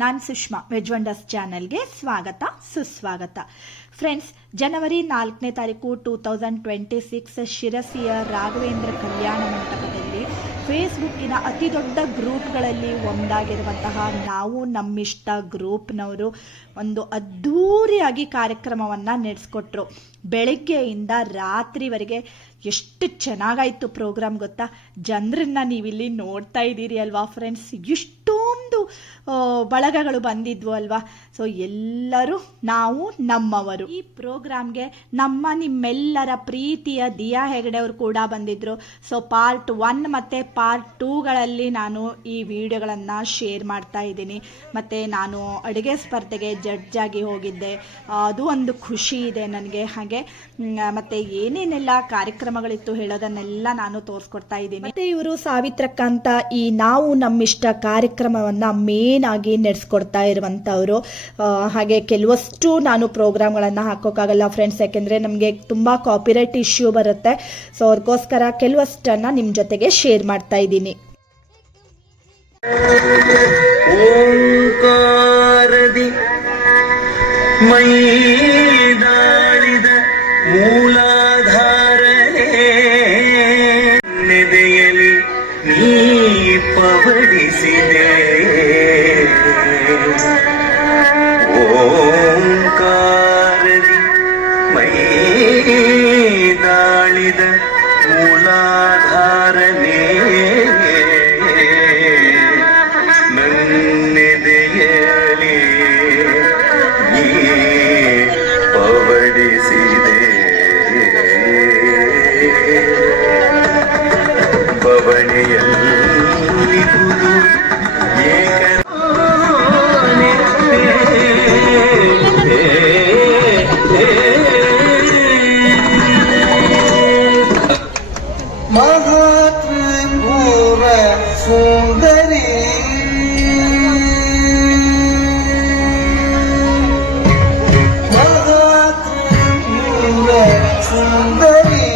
ನಾನು Sushma veg wonders ಚಾನೆಲ್ಗೆ ಸ್ವಾಗತ ಸುಸ್ವಾಗತ. ಫ್ರೆಂಡ್ಸ್, ಜನವರಿ 4ನೇ ತಾರೀಕು 2026 ಶಿರಸಿಯ ರಾಘವೇಂದ್ರ ಕಲ್ಯಾಣ ಮಂಟಪದಲ್ಲಿ ಫೇಸ್ಬುಕ್ಕಿನ ಅತಿ ದೊಡ್ಡ ಗ್ರೂಪ್ಗಳಲ್ಲಿ ಒಂದಾಗಿರುವಂತಹ ನಾವು ನಮ್ಮಿಷ್ಟ ಗ್ರೂಪ್ನವರು ಒಂದು ಅದ್ಧೂರಿಯಾಗಿ ಕಾರ್ಯಕ್ರಮವನ್ನು ನಡೆಸ್ಕೊಟ್ರು. ಬೆಳಗ್ಗೆಯಿಂದ ರಾತ್ರಿವರೆಗೆ ಎಷ್ಟು ಚೆನ್ನಾಗಾಯಿತು ಪ್ರೋಗ್ರಾಮ್ ಗೊತ್ತಾ. ಜನರನ್ನ ನೀವಿಲ್ಲಿ ನೋಡ್ತಾ ಇದ್ದೀರಿ ಅಲ್ವಾ ಫ್ರೆಂಡ್ಸ್, ಇಷ್ಟೊಂದು ಬಳಗಗಳು ಬಂದಿದ್ವು ಅಲ್ವಾ. ಸೊ ಎಲ್ಲರೂ ನಾವು ನಮ್ಮವರು. ಈ ಪ್ರೋಗ್ರಾಮ್ಗೆ ನಿಮ್ಮೆಲ್ಲರ ಪ್ರೀತಿಯ ದಿಯಾ ಹೆಗಡೆ ಅವರು ಕೂಡ ಬಂದಿದ್ರು. ಸೊ ಪಾರ್ಟ್ 1 ಮತ್ತು ಪಾರ್ಟ್ 2ಗಳಲ್ಲಿ ನಾನು ಈ ವಿಡಿಯೋಗಳನ್ನು ಶೇರ್ ಮಾಡ್ತಾ ಇದ್ದೀನಿ. ಮತ್ತು ನಾನು ಅಡುಗೆ ಸ್ಪರ್ಧೆಗೆ ಜಡ್ಜ್ ಆಗಿ ಹೋಗಿದ್ದೆ, ಅದು ಒಂದು ಖುಷಿ ಇದೆ ನನಗೆ. ಹಾಗೆ ಮತ್ತು ಏನೇನೆಲ್ಲ ಕಾರ್ಯಕ್ರಮಗಳಿತ್ತು ಹೇಳೋದನ್ನೆಲ್ಲ ನಾನು ತೋರಿಸ್ಕೊಡ್ತಾ ಇದ್ದೀನಿ. ಮತ್ತು ಇವರು ಸಾವಿತ್ರಕ್ಕ ಅಂತ ಈ ನಾವು ನಮ್ಮಿಷ್ಟ ಕಾರ್ಯಕ್ರಮವನ್ನು ಮೇನ್ ಆಗಿ ನಡೆಸ್ಕೊಡ್ತಾ ಇರುವಂಥವ್ರು. ಹಾಗೆ ಕೆಲವಷ್ಟು ನಾನು ಪ್ರೋಗ್ರಾಮ್ಗಳನ್ನು ಹಾಕೋಕ್ಕಾಗಲ್ಲ ಫ್ರೆಂಡ್ಸ್, ಯಾಕೆಂದರೆ ನಮಗೆ ತುಂಬ ಕಾಪಿರೈಟ್ ಇಶ್ಯೂ ಬರುತ್ತೆ. ಸೊ ಅದಕ್ಕೋಸ್ಕರ ಕೆಲವಷ್ಟನ್ನು ನಿಮ್ಮ ಜೊತೆಗೆ ಶೇರ್ ಮಾಡ್ತಾ ಇದ್ದೀನಿ. ಓಂಕಾರದಿ ಮೈದಾಳಿದ ಮೂಲಾಧಾರನೇ ನೆದೆಯಲಿ ನೀ ಪವಡಿಸಿದೆ. ಓಂಕಾರದಿ ಮೈದಾಳಿದ ಮೂಲಾಧಾರನೇ ನನ್ನೆದೆಯಲಿ ನೀ ಪವಡಿಸಿದೆ. ಬವಣೆಯಲ್ಲಿ ಗುರು ಮಹಾತ್ರಿಪುರ ಸುಂದರಿ ಸುಂದರಿ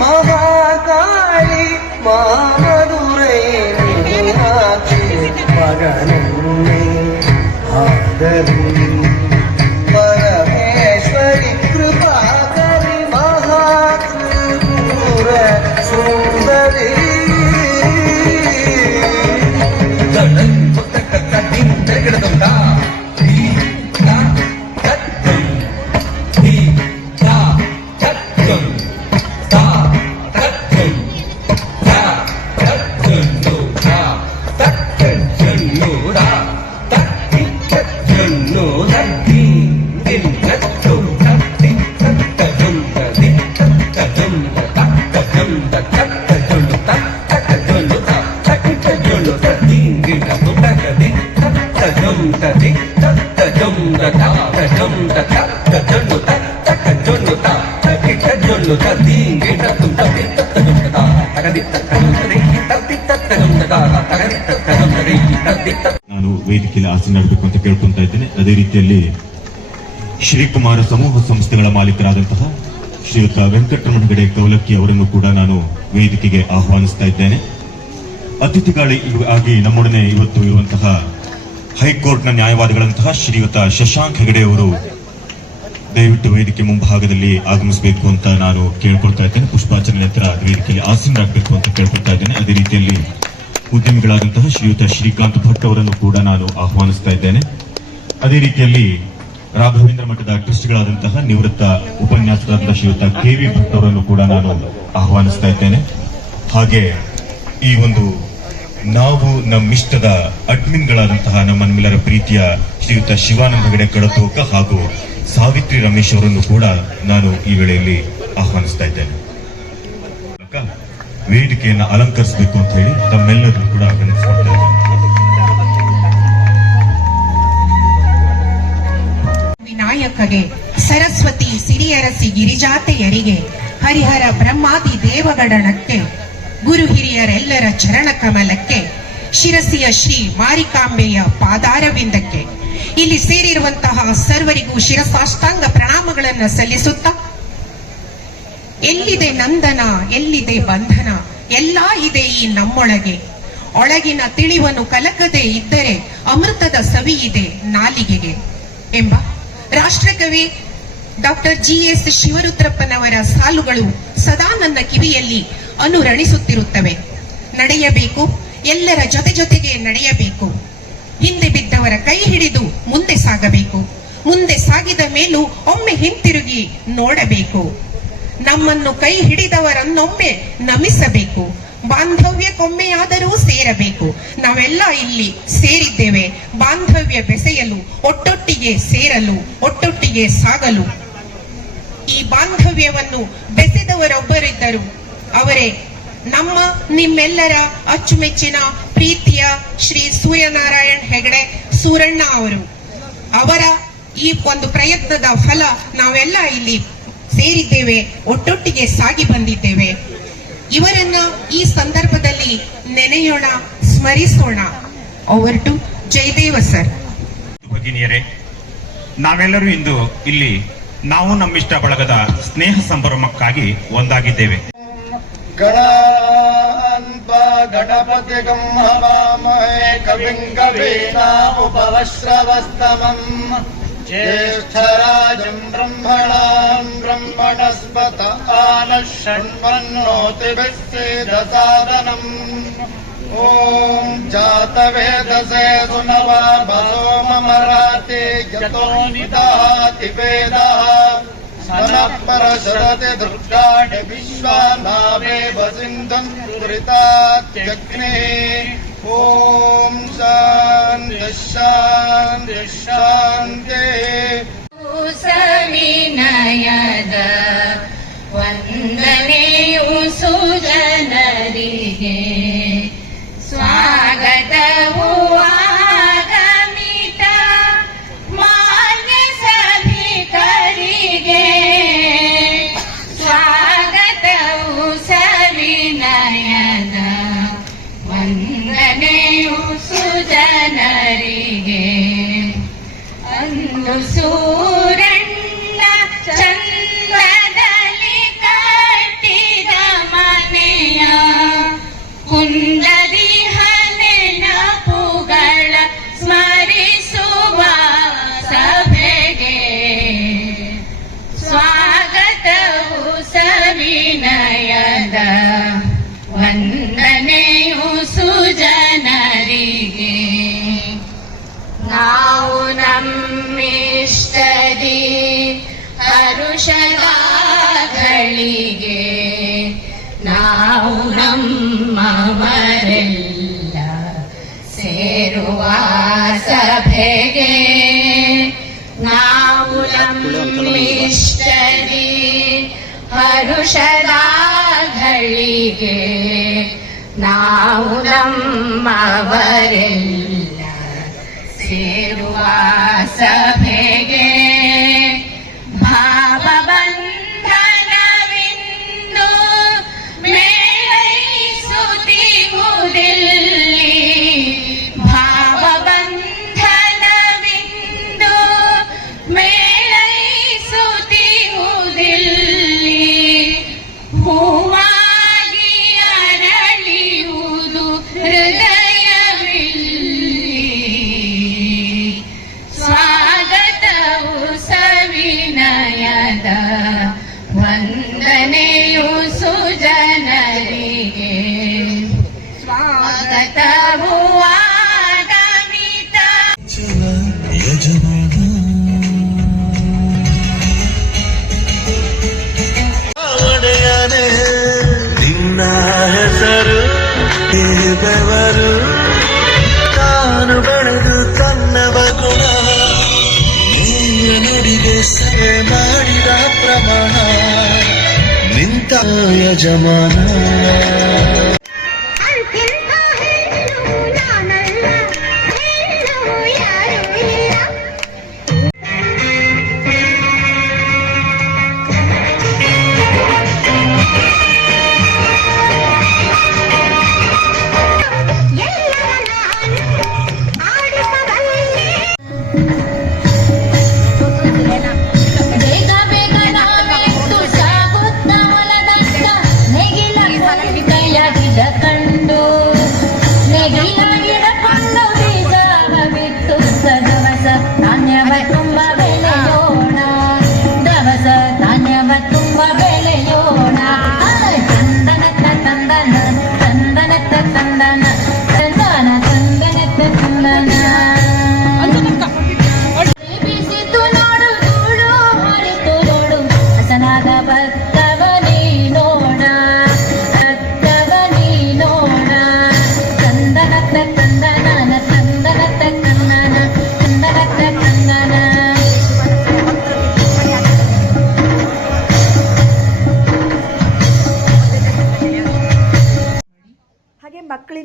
ಮಹಾಕಾಳಿ ಮಹಾಮಧುರೈ ಮೀನಾಕ್ಷಿ ಮಗನನ್ನೇ ಆದರಿ ಪರಮೇಶ್ವರಿ ಕೃಪಾಕರಿ ಮಹಾತ್ರಿಪುರ ಸುಂದರಿ. ನಾನು ವೇದಿಕೆಯಲ್ಲಿ ಆಸೀನರಾಗಬೇಕು ಅಂತ ಕೇಳ್ಕೊಂತ ಇದ್ದೇನೆ. ಅದೇ ರೀತಿಯಲ್ಲಿ ಶ್ರೀಕುಮಾರ ಸಮೂಹ ಸಂಸ್ಥೆಗಳ ಮಾಲೀಕರಾದಂತಹ ಶ್ರೀಯುತ ವೆಂಕಟರಮಣ ಹೆಗಡೆ ಕೌಲಕ್ಕಿ ಅವರನ್ನು ಕೂಡ ನಾನು ವೇದಿಕೆಗೆ ಆಹ್ವಾನಿಸ್ತಾ ಇದ್ದೇನೆ. ಅತಿಥಿಗಳಾಗಿ ನಮ್ಮೊಡನೆ ಇವತ್ತು ಇರುವಂತಹ ಹೈಕೋರ್ಟ್ನ ನ್ಯಾಯವಾದಿಗಳಂತಹ ಶ್ರೀಯುತ ಶಶಾಂಕ್ ಹೆಗಡೆ ಅವರು ದಯವಿಟ್ಟು ವೇದಿಕೆ ಮುಂಭಾಗದಲ್ಲಿ ಆಗಮಿಸಬೇಕು ಅಂತ ನಾನು ಕೇಳ್ಕೊಳ್ತಾ ಇದ್ದೇನೆ. ಪುಷ್ಪಾರ್ಚನೆ ನಂತರ ವೇದಿಕೆಯಲ್ಲಿ ಆಸೀನರಾಗಬೇಕು ಅಂತ ಕೇಳ್ಕೊಳ್ತಾ ಇದ್ದೇನೆ. ಅದೇ ರೀತಿಯಲ್ಲಿ ಉದ್ಯಮಿಗಳಾದಂತಹ ಶ್ರೀಯುತ ಶ್ರೀಕಾಂತ್ ಭಟ್ ಅವರನ್ನು ಕೂಡ ನಾನು ಆಹ್ವಾನಿಸ್ತಾ ಇದ್ದೇನೆ. ಅದೇ ರೀತಿಯಲ್ಲಿ ರಾಘವೇಂದ್ರ ಮಠದ ಟ್ರಸ್ಟ್ಗಳಾದಂತಹ ನಿವೃತ್ತ ಉಪನ್ಯಾಸಕರಾದಂತಹ ಶ್ರೀಯುತ KV ಭಟ್ ಅವರನ್ನು ಕೂಡ ನಾನು ಆಹ್ವಾನಿಸ್ತಾ ಇದ್ದೇನೆ. ಹಾಗೆ ಈ ಒಂದು ನಾವು ನಮ್ಮಿಷ್ಟದ ಅಡ್ಮಿನ್ಗಳಾದಂತಹ ನಮ್ಮೆಲ್ಲರ ಪ್ರೀತಿಯ ಶ್ರೀಯುತ ಶಿವಾನಂದ ಹೆಗಡೆ ಕಡತೋಕ ಹಾಗೂ ಸಾವಿತ್ರಿ ರಮೇಶ್ ಅವರನ್ನು ಕೂಡ ನಾನು ಈ ವೇಳೆಯಲ್ಲಿ ಆಹ್ವಾನಿಸ್ತಾ ಇದ್ದೇನೆ. ವೇದಿಕೆಯನ್ನು ಅಲಂಕರಿಸಬೇಕು ಅಂತ ಹೇಳಿ ತಮ್ಮೆಲ್ಲರೂ ಕೂಡ ವಿನಂತಿಸಿಕೊಳ್ತಾ ಇದ್ದೇನೆ. ವಿನಾಯಕಗೆ ಸರಸ್ವತಿ ಸಿರಿಯರಸಿ ಗಿರಿಜಾತೆಯರಿಗೆ ಹರಿಹರ ಬ್ರಹ್ಮಾದಿ ದೇವಗಣಕ್ಕೆ ಗುರು ಹಿರಿಯರೆಲ್ಲರ ಚರಣ ಕಮಲಕ್ಕೆ ಶಿರಸಿಯ ಶ್ರೀ ಮಾರಿಕಾಂಬೆಯ ಪಾದಾರವಿಂದಕ್ಕೆ ಇಲ್ಲಿ ಸೇರಿರುವಂತಹ ಸರ್ವರಿಗೂ ಶಿರಸಾಷ್ಟಾಂಗ ಪ್ರಣಾಮಗಳನ್ನು ಸಲ್ಲಿಸುತ್ತಾ ಎಲ್ಲಿದೆ ನಂದನ, ಎಲ್ಲಿದೆ ಬಂಧನ, ಎಲ್ಲ ಇದೆ ಈ ನಮ್ಮೊಳಗೆ. ಒಳಗಿನ ತಿಳಿವನು ಕಲಕದೆ ಇದ್ದರೆ ಅಮೃತದ ಸವಿ ಇದೆ ನಾಲಿಗೆಗೆ ಎಂಬ ರಾಷ್ಟ್ರಕವಿ ಡಾಕ್ಟರ್ GS ಶಿವರುದ್ರಪ್ಪನವರ ಸಾಲುಗಳು ಸದಾ ನನ್ನ ಕಿವಿಯಲ್ಲಿ ಅನುರಣಿಸುತ್ತಿರುತ್ತವೆ. ನಡೆಯಬೇಕು, ಎಲ್ಲರ ಜೊತೆ ಜೊತೆಗೆ ನಡೆಯಬೇಕು. ಹಿಂದೆ ಬಿದ್ದವರ ಕೈ ಹಿಡಿದು ಮುಂದೆ ಸಾಗಬೇಕು. ಮುಂದೆ ಸಾಗಿದ ಮೇಲೂ ಒಮ್ಮೆ ಹಿಂತಿರುಗಿ ನೋಡಬೇಕು. ನಮ್ಮನ್ನು ಕೈ ಹಿಡಿದವರನ್ನೊಮ್ಮೆ ನಮಿಸಬೇಕು. ಬಾಂಧವ್ಯಕ್ಕೊಮ್ಮೆಯಾದರೂ ಸೇರಬೇಕು. ನಾವೆಲ್ಲ ಇಲ್ಲಿ ಸೇರಿದ್ದೇವೆ ಬಾಂಧವ್ಯ ಬೆಸೆಯಲು, ಒಟ್ಟೊಟ್ಟಿಗೆ ಸೇರಲು, ಒಟ್ಟೊಟ್ಟಿಗೆ ಸಾಗಲು. ಈ ಬಾಂಧವ್ಯವನ್ನು ಬೆಸೆದವರೊಬ್ಬರಿದ್ದರು. ಅವರೇ ನಮ್ಮ ನಿಮ್ಮೆಲ್ಲರ ಅಚ್ಚುಮೆಚ್ಚಿನ ಪ್ರೀತಿಯ ಶ್ರೀ ಸೂರ್ಯನಾರಾಯಣ್ ಹೆಗಡೆ ಸೂರಣ್ಣ ಅವರು. ಅವರ ಈ ಒಂದು ಪ್ರಯತ್ನದ ಫಲ ನಾವೆಲ್ಲ ಇಲ್ಲಿ ಸೇರಿದ್ದೇವೆ, ಒಟ್ಟೊಟ್ಟಿಗೆ ಸಾಗಿ ಬಂದಿದ್ದೇವೆ. ಇವರನ್ನ ಈ ಸಂದರ್ಭದಲ್ಲಿ ನೆನೆಯೋಣ, ಸ್ಮರಿಸೋಣ. Over to Jayadeva sir. ಭಗಿನಿಯರೇ, ನಾವೆಲ್ಲರೂ ಇಂದು ಇಲ್ಲಿ ನಾವು ನಮ್ಮಿಷ್ಟ ಬಳಗದ ಸ್ನೇಹ ಸಂಭ್ರಮಕ್ಕಾಗಿ ಒಂದಾಗಿದ್ದೇವೆ. ಗಣಪತಿ ಗಮ್ಮವಾಮಹೇ ಕವಿಂ ಕವೀನಾಮುಪವಶ್ರವಸ್ತಮಂ ಜ್ಯೇಷ್ಠರಾಜಂ ಬ್ರಹ್ಮಣಾಂ ಬ್ರಹ್ಮಣಸ್ಪತ ಆನಃ ಶೃಣ್ವನ್ನೋತಿಭಿಃ ಸೇದಸಾದನಂ. ಓಂ ಜಾತವೇದಸೇ ಸುನವಾಭಸೋ ಮಮರಾತೆ ಯತೋ ನಿದಹಾತಿ ವೇದಃ ಸನಃ ಪರಶರತೆ ದುರ್ಗಾಢ್ಯ ವಿಶ್ವಾನಾವೇವ ಸಿಂಧುಂ ದುರಿತಾತ್ಯಗ್ನೇ. ಓಂ ಶಾಂತಿ ಶಾಂತಿ ಶಾಂತಿ. ಸವಿನಯದ ವಂದನೆಯು ಸುಜನರಿಗೆ, ಸ್ವಾಗತವು ಆಗಮಿತ ಮಾನ್ಯ ಸಭಿಕರಿಗೆ. ಸ್ವಾಗತವು ಸವಿನಯದ ವಂದನೆಯು ಸುಜನರಿಗೆ. ಅಂದು ಸೂರಣ್ಣ ಚಂದ್ರದಲ್ಲಿ ಕಟ್ಟಿದ ಮನೆಯ ಕುಂದದಿ ನೆನಪುಗಳ ಸ್ಮರಿಸುವ ಸಭೆಗೆ. ಸ್ವಾಗತವು ಸವಿನಯದ ವಂದನೆಯು ಸುಜನರಿಗೆ. ನಾವು ನಮ್ಮಿಷ್ಟದಿ ಹರುಷದಾಗಳಿಗೆ, ನಾವು ನಮ್ಮವರೆಲ್ಲ ಸೇರುವ ಸಭೆಗೆ. ನಾವು ನಮ್ಮಿಷ್ಟದಿ ಹರುಷದಾಗಳಿಗೆ, ನಾವು ನಮ್ಮವರೆಲ್ಲ ಸೇರುವ ಸಭೆಗೆ. ಭಾವಬಂಧನವಿಂದು ಮೇಳೈಸುತ್ತಿರುವುದಿಲ್ಲಿ, ಭಾವಬಂಧನವಿಂದು ಮೇಳೈಸುತ್ತಿರುವುದಿಲ್ಲಿ. ಹೂವಾಗಿ ಅರಳಿಯುವುದು ಹೃದಯವಿಲ್ಲಿ. ಸ್ವಾಗತವು ಸವಿನಯದ ವಂದನೆಯು ಸುಜನರಿಗೆ. ಸ್ವಾಗತವು ಆಗಮಿತ ಒಡೆಯನೆ ನಿನ್ನ ಹೆಸರು ಬೆವರು, ತಾನು ಬೆಳೆದು ತನ್ನವ ಗುಣ ನುಡಿಗೆ ಸೆ ಮಾಡಿದ ಪ್ರಮಾಣ ನಿಂತ ಯಜಮಾನ. ಬೇಗ ಬೇಗ ನಾವೆಂದು ಸಾಗುತ್ತ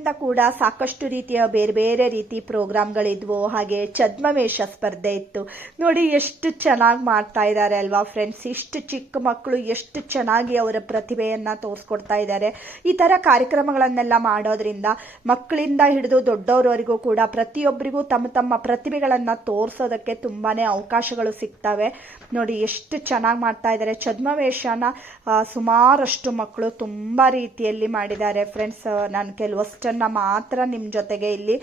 ಮಕ್ಕಳಿಂದ ಕೂಡ ಸಾಕಷ್ಟು ರೀತಿಯ ಬೇರೆ ಬೇರೆ ರೀತಿ ಪ್ರೋಗ್ರಾಮ್ಗಳಿದ್ವು. ಹಾಗೆ ಛದ್ಮವೇಷ ಸ್ಪರ್ಧೆ ಇತ್ತು. ನೋಡಿ ಎಷ್ಟು ಚೆನ್ನಾಗಿ ಮಾಡ್ತಾ ಇದ್ದಾರೆ ಅಲ್ವಾ ಫ್ರೆಂಡ್ಸ್. ಇಷ್ಟು ಚಿಕ್ಕ ಮಕ್ಕಳು ಎಷ್ಟು ಚೆನ್ನಾಗಿ ಅವರ ಪ್ರತಿಭೆಯನ್ನು ತೋರಿಸ್ಕೊಡ್ತಾ ಇದ್ದಾರೆ. ಈ ಥರ ಕಾರ್ಯಕ್ರಮಗಳನ್ನೆಲ್ಲ ಮಾಡೋದ್ರಿಂದ ಮಕ್ಕಳಿಂದ ಹಿಡಿದು ದೊಡ್ಡವರವರೆಗೂ ಕೂಡ ಪ್ರತಿಯೊಬ್ಬರಿಗೂ ತಮ್ಮ ತಮ್ಮ ಪ್ರತಿಭೆಗಳನ್ನು ತೋರಿಸೋದಕ್ಕೆ ತುಂಬಾ ಅವಕಾಶಗಳು ಸಿಗ್ತವೆ. ನೋಡಿ ಎಷ್ಟು ಚೆನ್ನಾಗಿ ಮಾಡ್ತಾ ಇದ್ದಾರೆ. ಛದ್ಮವೇಷನ ಸುಮಾರಷ್ಟು ಮಕ್ಕಳು ತುಂಬ ರೀತಿಯಲ್ಲಿ ಮಾಡಿದ್ದಾರೆ ಫ್ರೆಂಡ್ಸ್. ನಾನು ಕೆಲವಷ್ಟನ್ನು ಮಾತ್ರ ನಿಮ್ಮ ಜೊತೆಗೆ ಇಲ್ಲಿ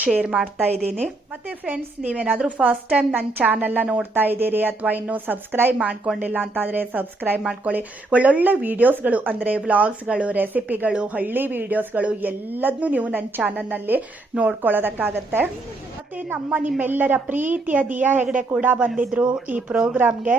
ಶೇರ್ ಮಾಡ್ತಾ ಇದ್ದೀನಿ. ಮತ್ತು ಫ್ರೆಂಡ್ಸ್, ನೀವೇನಾದರೂ ಫಸ್ಟ್ ಟೈಮ್ ನನ್ನ ಚಾನಲ್ನ ನೋಡ್ತಾ ಇದ್ದೀರಿ ಅಥವಾ ಇನ್ನೂ ಸಬ್ಸ್ಕ್ರೈಬ್ ಮಾಡ್ಕೊಂಡಿಲ್ಲ ಅಂತಾದರೆ ಸಬ್ಸ್ಕ್ರೈಬ್ ಮಾಡ್ಕೊಳ್ಳಿ. ಒಳ್ಳೊಳ್ಳೆ ವೀಡಿಯೋಸ್ಗಳು ಅಂದರೆ ವ್ಲಾಗ್ಸ್ಗಳು, ರೆಸಿಪಿಗಳು, ಹಳ್ಳಿ ವೀಡಿಯೋಸ್ಗಳು ಎಲ್ಲದನ್ನೂ ನೀವು ನನ್ನ ಚಾನಲ್ನಲ್ಲಿ ನೋಡ್ಕೊಳ್ಳೋದಕ್ಕಾಗತ್ತೆ. ಮತ್ತು ನಿಮ್ಮೆಲ್ಲರ ಪ್ರೀತಿಯ ದಿಯಾ ಹೆಗಡೆ ಕೂಡ ಬಂದಿದ್ರು ಈ ಪ್ರೋಗ್ರಾಮ್ಗೆ.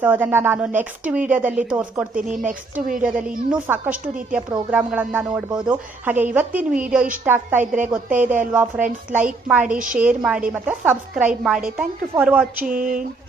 ಸೊ ಅದನ್ನು ನಾನು ನೆಕ್ಸ್ಟ್ ವಿಡಿಯೋದಲ್ಲಿ ತೋರಿಸ್ಕೊಡ್ತೀನಿ. ನೆಕ್ಸ್ಟ್ ವಿಡಿಯೋದಲ್ಲಿ ಇನ್ನೂ ಸಾಕಷ್ಟು ರೀತಿಯ ಪ್ರೋಗ್ರಾಮ್ಗಳನ್ನು ನೋಡ್ಬೋದು. ಹಾಗೆ ಇವತ್ತಿನ ವಿಡಿಯೋ ಇಷ್ಟ ಆಗ್ತಾ ಇದ್ದರೆ ಗೊತ್ತೇ ಇದೆ ಅಲ್ವಾ ಫ್ರೆಂಡ್ಸ್, ಲೈಕ್ ಮಾಡಿ, ಶೇರ್ ಮಾಡಿ ಮತ್ತು ಸಬ್ಸ್ಕ್ರೈಬ್ ಮಾಡಿ. Thank you for watching.